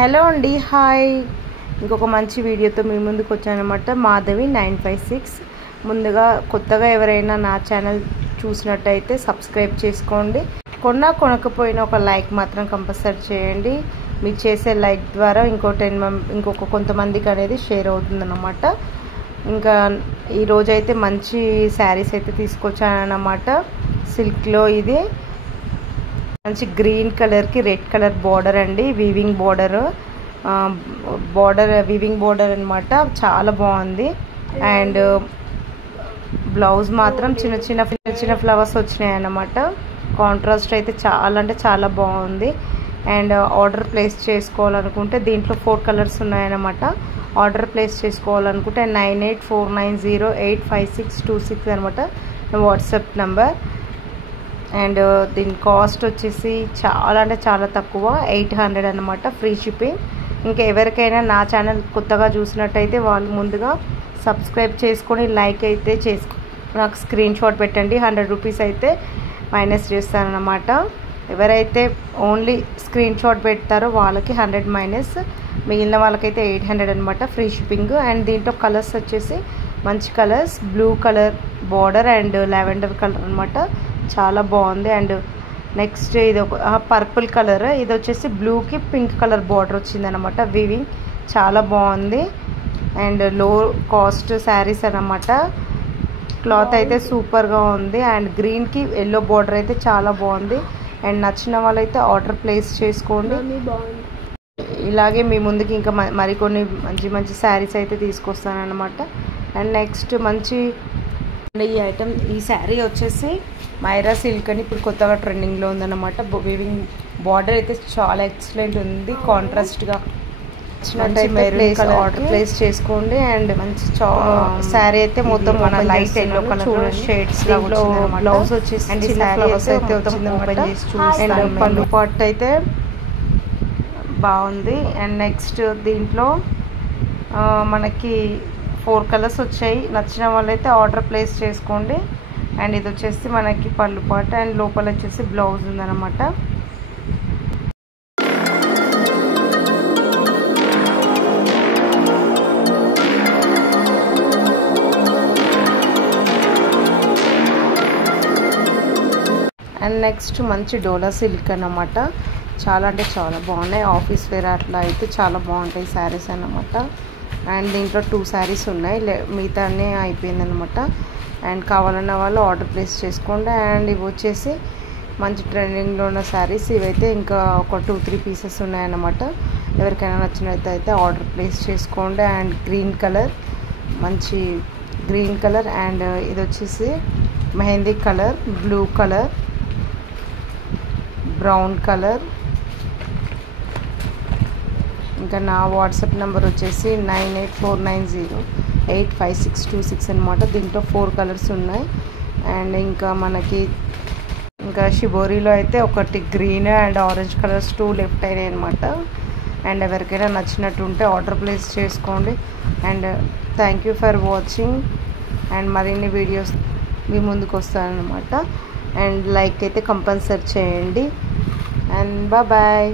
Hello అండి, hi. ఇంకొక మంచి వీడియోతో మీ ముందుకు వచ్చానమాట. మాధవి 956. ముందుగా కొత్తగా ఎవరైనా నా ఛానల్ చూసినట్టయితే సబ్స్క్రైబ్ చేసుకోండి. కొనకపోయినా ఒక లైక్ మాత్రం కంపల్సరీ చేయండి. మీరు చేసే లైక్ ద్వారా ఇంకొక కొంతమందికి అనేది షేర్ అవుతుందన్నమాట. ఇంకా ఈరోజైతే మంచి శారీస్ అయితే తీసుకొచ్చానన్నమాట. సిల్క్లో ఇది మంచి గ్రీన్ కలర్కి రెడ్ కలర్ బార్డర్ అండి, వీవింగ్ బార్డర్ అనమాట. చాలా బాగుంది. అండ్ బ్లౌజ్ మాత్రం చిన్న చిన్న ఫ్లవర్స్ వచ్చినాయి అన్నమాట. కాంట్రాస్ట్ అయితే చాలా బాగుంది. అండ్ ఆర్డర్ ప్లేస్ చేసుకోవాలనుకుంటే దీంట్లో 4 కలర్స్ ఉన్నాయన్నమాట. ఆర్డర్ ప్లేస్ చేసుకోవాలనుకుంటే 9849085626 అనమాట వాట్సాప్ నంబర్. అండ్ దీని కాస్ట్ వచ్చేసి చాలా తక్కువ, 800 అనమాట, ఫ్రీ షిప్పింగ్. ఇంకా ఎవరికైనా నా ఛానల్ కొత్తగా చూసినట్టయితే వాళ్ళు ముందుగా సబ్స్క్రైబ్ చేసుకొని లైక్ అయితే నాకు స్క్రీన్ షాట్ పెట్టండి. 100 రూపీస్ అయితే మైనస్ చేస్తానన్నమాట. ఎవరైతే ఓన్లీ స్క్రీన్ షాట్ పెడతారో వాళ్ళకి 100 మైనస్, మిగిలిన వాళ్ళకైతే 800 అనమాట, ఫ్రీ షిప్పింగ్. అండ్ దీంట్లో కలర్స్ వచ్చేసి మంచి colours, blue colour border and lavender colour అనమాట. చాలా బాగుంది. అండ్ నెక్స్ట్ ఇది ఒక పర్పుల్ కలర్, ఇది వచ్చేసి బ్లూకి పింక్ కలర్ బార్డర్ వచ్చిందనమాట. వీవింగ్ చాలా బాగుంది. అండ్ లో కాస్ట్ శారీస్ అనమాట. క్లాత్ అయితే సూపర్గా ఉంది. అండ్ గ్రీన్కి ఎల్లో బార్డర్ అయితే చాలా బాగుంది. అండ్ నచ్చిన వాళ్ళైతే ఆర్డర్ ప్లేస్ చేసుకోండి. ఇలాగే మీ ముందుకి ఇంకా మరికొన్ని మంచి శారీస్ అయితే తీసుకొస్తానన్నమాట. అండ్ నెక్స్ట్ ఈ శారీ వచ్చేసి మైరా సిల్క్ అని ఇప్పుడు కొత్తగా ట్రెండింగ్లో ఉందన్నమాట. వీవింగ్ బార్డర్ అయితే చాలా ఎక్సలెంట్ ఉంది, కాంట్రాస్ట్గా ఆర్డర్ ప్లేస్ చేసుకోండి. అండ్ మంచి శారీ అయితే మొత్తం మన light yellow colour shades blouse వచ్చేసి అండ్ ఫ్లవర్స్ అయితే వచ్చిందన్నమాట. అండ్ పళ్ళు పాట్ అయితే బాగుంది. అండ్ నెక్స్ట్ దీంట్లో మనకి 4 కలర్స్ వచ్చాయి. నచ్చిన వాళ్ళైతే ఆర్డర్ ప్లేస్ చేసుకోండి. అండ్ ఇది వచ్చేసి మనకి పళ్ళు పాట అండ్ లోపల వచ్చేసి బ్లౌజ్ ఉందన్నమాట. అండ్ నెక్స్ట్ మంచి డోలా సిల్క్ అన్నమాట. చాలా బాగున్నాయి. ఆఫీస్ వేర్ అట్లా అయితే చాలా బాగుంటాయి శారీస్ అన్నమాట. అండ్ దీంట్లో 2 శారీస్ ఉన్నాయి, మిగతా అన్నీ అయిపోయిందనమాట. అండ్ కావాలన్న వాళ్ళు ఆర్డర్ ప్లేస్ చేసుకోండి. అండ్ ఇవి వచ్చేసి మంచి ట్రెండింగ్లో ఉన్న శారీస్. ఇవైతే ఇంకా ఒక 2-3 పీసెస్ ఉన్నాయన్నమాట. ఎవరికైనా నచ్చినట్లయితే ఆర్డర్ ప్లేస్ చేసుకోండి. అండ్ మంచి గ్రీన్ కలర్ అండ్ ఇది వచ్చేసి mehndi colour, blue colour, brown colour. ఇంకా నా వాట్సాప్ నెంబర్ వచ్చేసి 9849085626 అనమాట. దీంట్లో 4 కలర్స్ ఉన్నాయి. అండ్ ఇంకా షిబోరీలో అయితే ఒకటి green and orange colours 2 left అయినాయి అనమాట. అండ్ ఎవరికైనా నచ్చినట్టు ఉంటే ఆర్డర్ ప్లేస్ చేసుకోండి. And thank you for watching. And మరిన్ని వీడియోస్ మీ ముందుకు వస్తానమాట. అండ్ లైక్ అయితే కంపల్సరీ చేయండి. And bye.